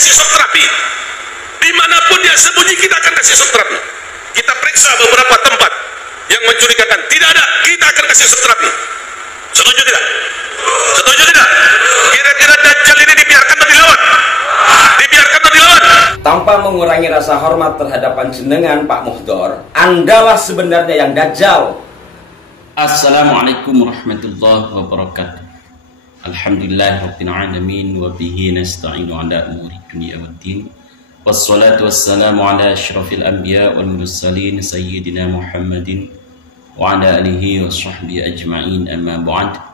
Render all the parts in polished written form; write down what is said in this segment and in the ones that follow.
kasih shock terapi. Dimanapun dia sembunyi, kita akan kasih shock terapi. Kita periksa beberapa tempat yang mencurigakan, tidak ada, kita akan kasih shock terapi. Setuju tidak? Setuju tidak? Kira-kira Dajjal ini dibiarkan atau dilawan? Dibiarkan atau dilawan? Tanpa mengurangi rasa hormat terhadap panjenengan Pak Muhdor, Andalah sebenarnya yang Dajjal. Assalamualaikum warahmatullahi wabarakatuh. Alhamdulillahirabbil alamin wa bihi nasta'inu ala umuri dunya waddin. Wassalatu wassalamu ala asyrafil anbiya wal mursalin sayyidina Muhammadin wa ala alihi wa sahbihi ajma'in, amma ba'd.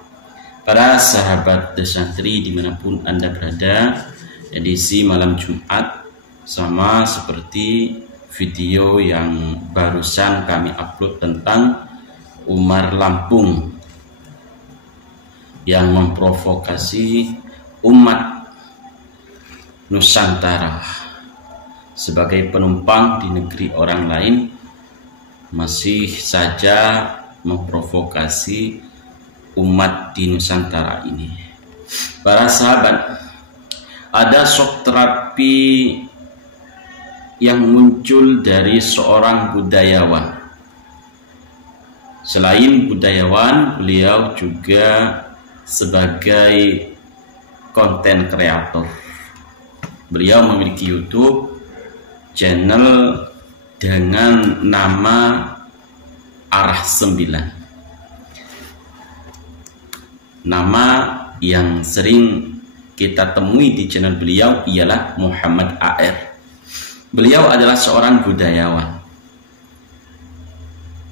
Para sahabat Desantri dimanapun Anda berada, edisi malam Jumat sama seperti video yang barusan kami upload tentang Umar Lampung yang memprovokasi umat Nusantara sebagai penumpang di negeri orang lain, masih saja memprovokasi umat di Nusantara ini. Para sahabat, ada shock terapi yang muncul dari seorang budayawan. Selain budayawan, beliau juga sebagai konten kreator. Beliau memiliki YouTube channel dengan nama Arah 9. Nama yang sering kita temui di channel beliau ialah Muhammad AR. Beliau adalah seorang budayawan.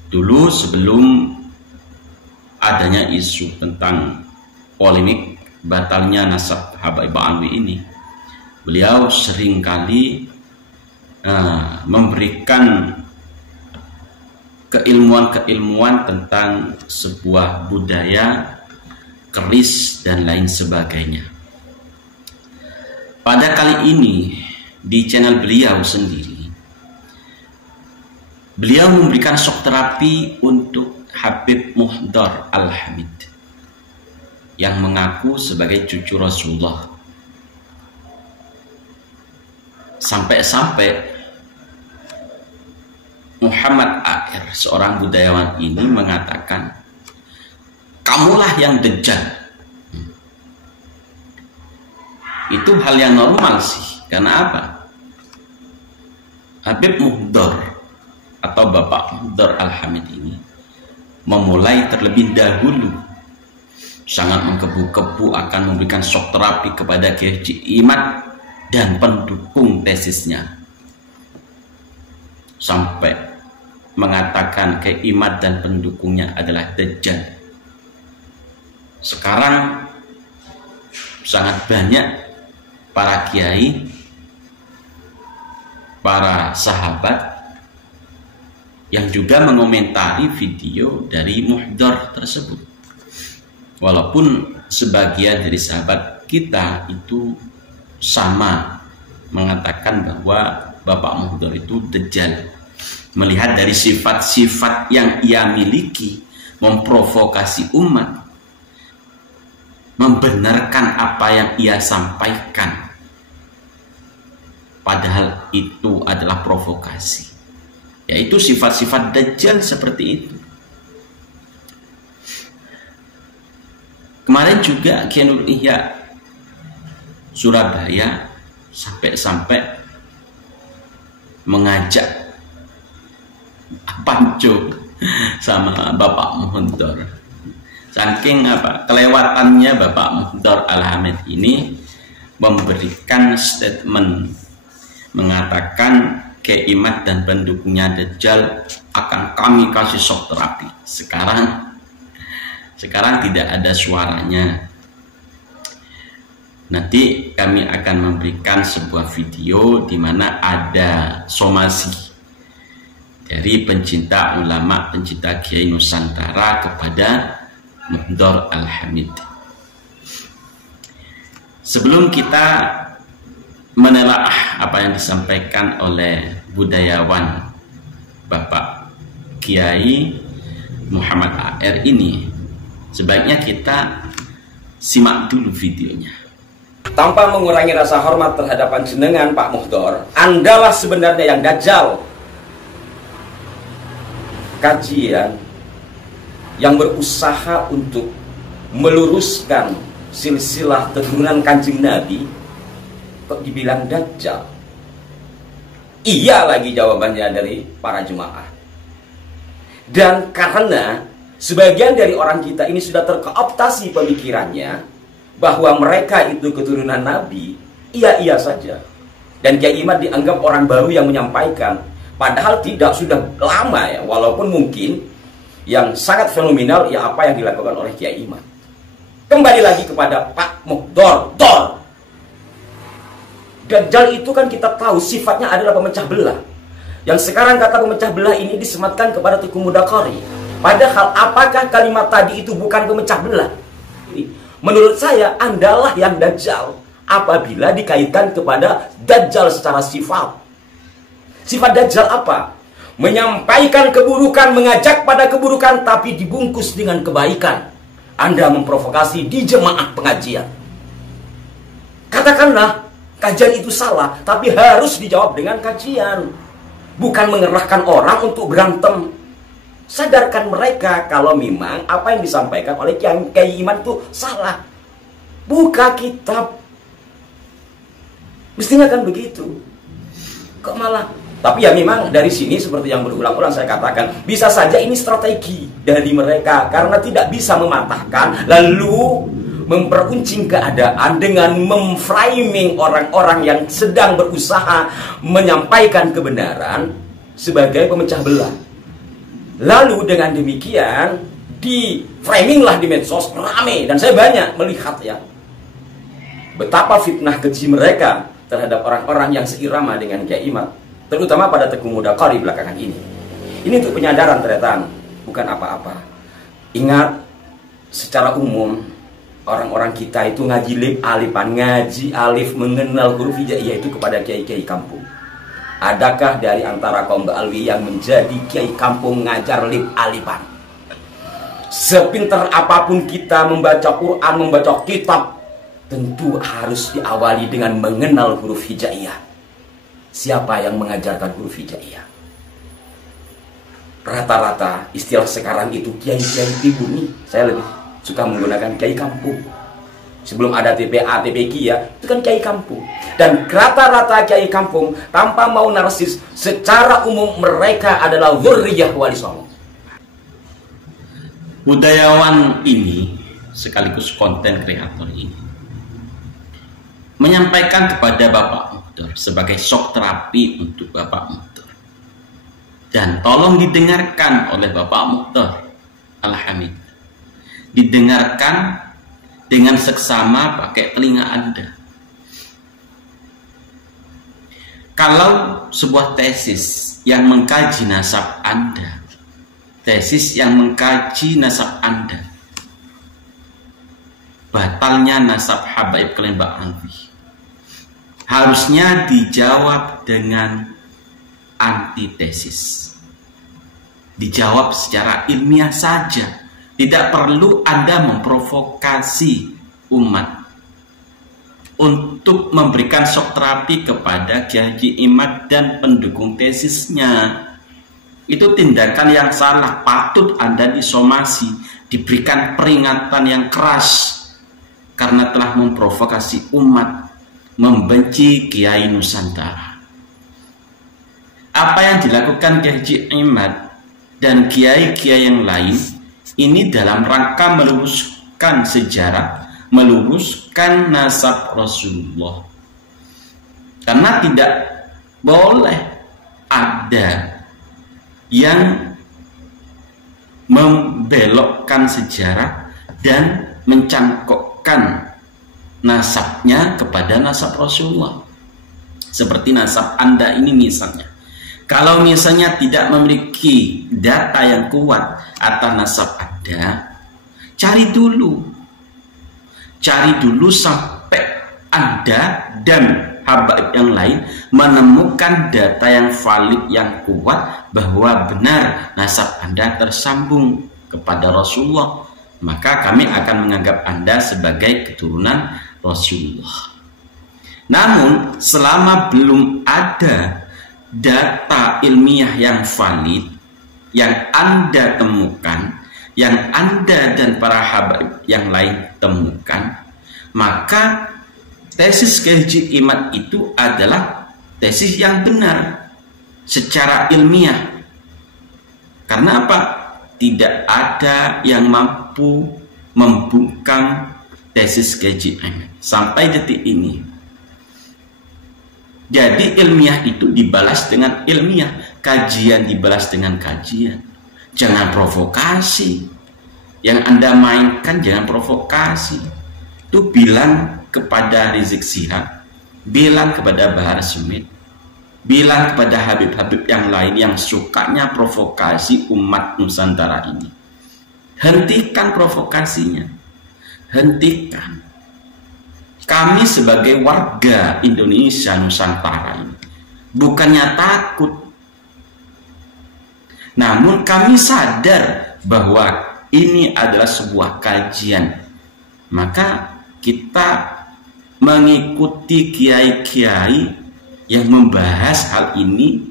Dulu sebelum adanya isu tentang polemik batalnya nasab Habib Alwi ini, beliau seringkali memberikan keilmuan-keilmuan tentang sebuah budaya, keris dan lain sebagainya. Pada kali ini di channel beliau sendiri, beliau memberikan shock terapi untuk Habib Muhdor Al-Hamid yang mengaku sebagai cucu Rasulullah. Sampai-sampai Muhammad AR, seorang budayawan ini, mengatakan, "Kamulah yang Dajjal." Itu hal yang normal sih. Karena apa? Habib Muhdor atau Bapak Muhdor Al-Hamid ini memulai terlebih dahulu sangat menggebu-gebu akan memberikan shock terapi kepada Kiai Haji Imad dan pendukung tesisnya, sampai mengatakan Kiai Imad dan pendukungnya adalah Dajjal. Sekarang sangat banyak para kiai, para sahabat yang juga mengomentari video dari Muhdor tersebut. Walaupun sebagian dari sahabat kita itu sama mengatakan bahwa Bapak Muhdor itu Dajjal, melihat dari sifat-sifat yang ia miliki, memprovokasi umat, membenarkan apa yang ia sampaikan, padahal itu adalah provokasi, yaitu sifat-sifat Dajjal seperti itu. Kemarin juga Kiai Nur Ihya Surabaya sampai mengajak panco sama Bapak Muhdor. Saking kelewatannya Bapak Muhdor Al-Hamid ini memberikan statement mengatakan Kiai Imad dan pendukungnya Dajjal akan kami kasih shock terapi. Sekarang tidak ada suaranya. Nanti kami akan memberikan sebuah video di mana ada somasi dari pencinta ulama, pencinta Kiai Nusantara kepada Muhdor Al-Hamid. Sebelum kita menelaah apa yang disampaikan oleh budayawan Bapak Kiai Muhammad AR ini, sebaiknya kita simak dulu videonya. Tanpa mengurangi rasa hormat terhadap panjenengan Pak Muhdor, Andalah sebenarnya yang dajjal. Kajian yang berusaha untuk meluruskan silsilah keturunan Kanjeng Nabi kok dibilang dajjal? Iya lagi jawabannya dari para jemaah. Dan karena sebagian dari orang kita ini sudah terkooptasi pemikirannya bahwa mereka itu keturunan Nabi, iya saja. Dan Kiai Imad dianggap orang baru yang menyampaikan, padahal tidak, sudah lama ya. Walaupun mungkin yang sangat fenomenal ya apa yang dilakukan oleh Kiai Imad. Kembali lagi kepada Pak Muhdor. Dajjal itu kan kita tahu sifatnya adalah pemecah belah. Yang sekarang kata pemecah belah ini disematkan kepada Tuku Muda Qori. Padahal apakah kalimat tadi itu bukan pemecah belah? Menurut saya Andalah yang dajjal apabila dikaitkan kepada dajjal secara sifat. Sifat dajjal apa? Menyampaikan keburukan, mengajak pada keburukan, tapi dibungkus dengan kebaikan. Anda memprovokasi di jemaah pengajian. Katakanlah kajian itu salah, tapi harus dijawab dengan kajian, bukan mengerahkan orang untuk berantem. Sadarkan mereka kalau memang apa yang disampaikan oleh Kiai Iman itu salah. Buka kitab. Mestinya kan begitu. Kok malah? Tapi ya memang dari sini seperti yang berulang-ulang saya katakan, bisa saja ini strategi dari mereka karena tidak bisa mematahkan lalu memperuncing keadaan dengan memframing orang-orang yang sedang berusaha menyampaikan kebenaran sebagai pemecah belah. Lalu dengan demikian di framinglah di medsos rame, dan saya banyak melihat ya betapa fitnah keji mereka terhadap orang-orang yang seirama dengan Kiai Imad, terutama pada Teguh Muda Qori belakangan ini. Ini untuk penyadaran ternyata bukan apa-apa. Ingat, secara umum orang-orang kita itu ngaji lip alifan, ngaji alif, mengenal huruf hijaiyah itu kepada kiai-kiai kampung. Adakah dari antara kaum Ba'alwi yang menjadi kiai kampung ngajar lip alifan? Sepintar apapun kita membaca Quran, membaca kitab, tentu harus diawali dengan mengenal huruf hijaiyah. Siapa yang mengajarkan huruf hijaiyah? Rata-rata istilah sekarang itu kiai-kiai pribumi. Saya lebih suka menggunakan kiai kampung. Sebelum ada TPA, TPQ ya, itu kan kiai kampung. Dan rata-rata kiai kampung tanpa mau narsis, secara umum mereka adalah dzurriyyah wali songo. Budayawan ini sekaligus konten kreator ini menyampaikan kepada Bapak Muhdor sebagai shock terapi untuk Bapak Muhdor, dan tolong didengarkan oleh Bapak Muhdor Al-Hamid, didengarkan dengan seksama pakai telinga Anda. Kalau sebuah tesis yang mengkaji nasab Anda, tesis yang mengkaji nasab Anda, batalnya nasab habaib kalian Mbak Anfi, harusnya dijawab dengan antitesis. Dijawab secara ilmiah saja. Tidak perlu Anda memprovokasi umat untuk memberikan shock terapi kepada Kiai Imad dan pendukung tesisnya. Itu tindakan yang salah, patut Anda disomasi, diberikan peringatan yang keras karena telah memprovokasi umat membenci Kiai Nusantara. Apa yang dilakukan Kiai Imad dan kiai-kiai yang lain ini dalam rangka meluruskan sejarah, meluruskan nasab Rasulullah. Karena tidak boleh ada yang membelokkan sejarah dan mencangkokkan nasabnya kepada nasab Rasulullah. Seperti nasab Anda ini misalnya. Kalau misalnya tidak memiliki data yang kuat atas nasab Anda, cari dulu sampai Anda dan habaib yang lain menemukan data yang valid, yang kuat bahwa benar nasab Anda tersambung kepada Rasulullah, maka kami akan menganggap Anda sebagai keturunan Rasulullah. Namun selama belum ada data ilmiah yang valid yang Anda temukan, yang Anda dan para habaib yang lain temukan, maka tesis KJ Imad itu adalah tesis yang benar secara ilmiah. Karena apa? Tidak ada yang mampu membungkam tesis KJ Imad sampai detik ini. Jadi ilmiah itu dibalas dengan ilmiah, kajian dibalas dengan kajian. Jangan provokasi. Yang Anda mainkan jangan provokasi. Itu bilang kepada Rizik Syihab, bilang kepada Bahar Smith, bilang kepada Habib-habib yang lain yang sukanya provokasi umat Nusantara ini. Hentikan provokasinya. Hentikan. Kami sebagai warga Indonesia Nusantara ini bukannya takut, namun kami sadar bahwa ini adalah sebuah kajian. Maka kita mengikuti kiai-kiai yang membahas hal ini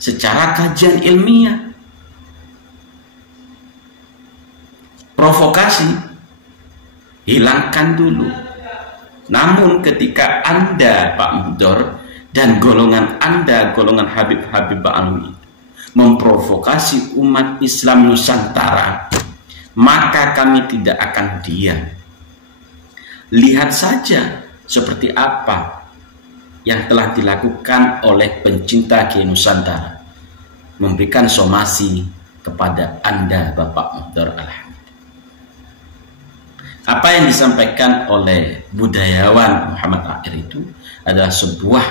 secara kajian ilmiah. Provokasi hilangkan dulu. Namun ketika Anda, Pak Mudor, dan golongan Anda, golongan Habib-Habib Ba'alwi, memprovokasi umat Islam Nusantara, maka kami tidak akan diam. Lihat saja seperti apa yang telah dilakukan oleh pencinta Kiai Nusantara, memberikan somasi kepada Anda, Bapak Mudor Alhamdulillah. Apa yang disampaikan oleh budayawan Muhammad Akhir itu adalah sebuah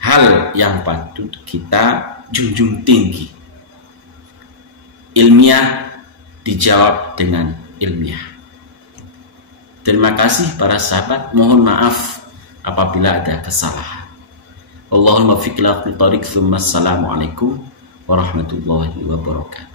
hal yang patut kita junjung tinggi. Ilmiah dijawab dengan ilmiah. Terima kasih para sahabat, mohon maaf apabila ada kesalahan. Allahumma fiqh la fi tariq, tsumma assalamualaikum warahmatullahi wabarakatuh.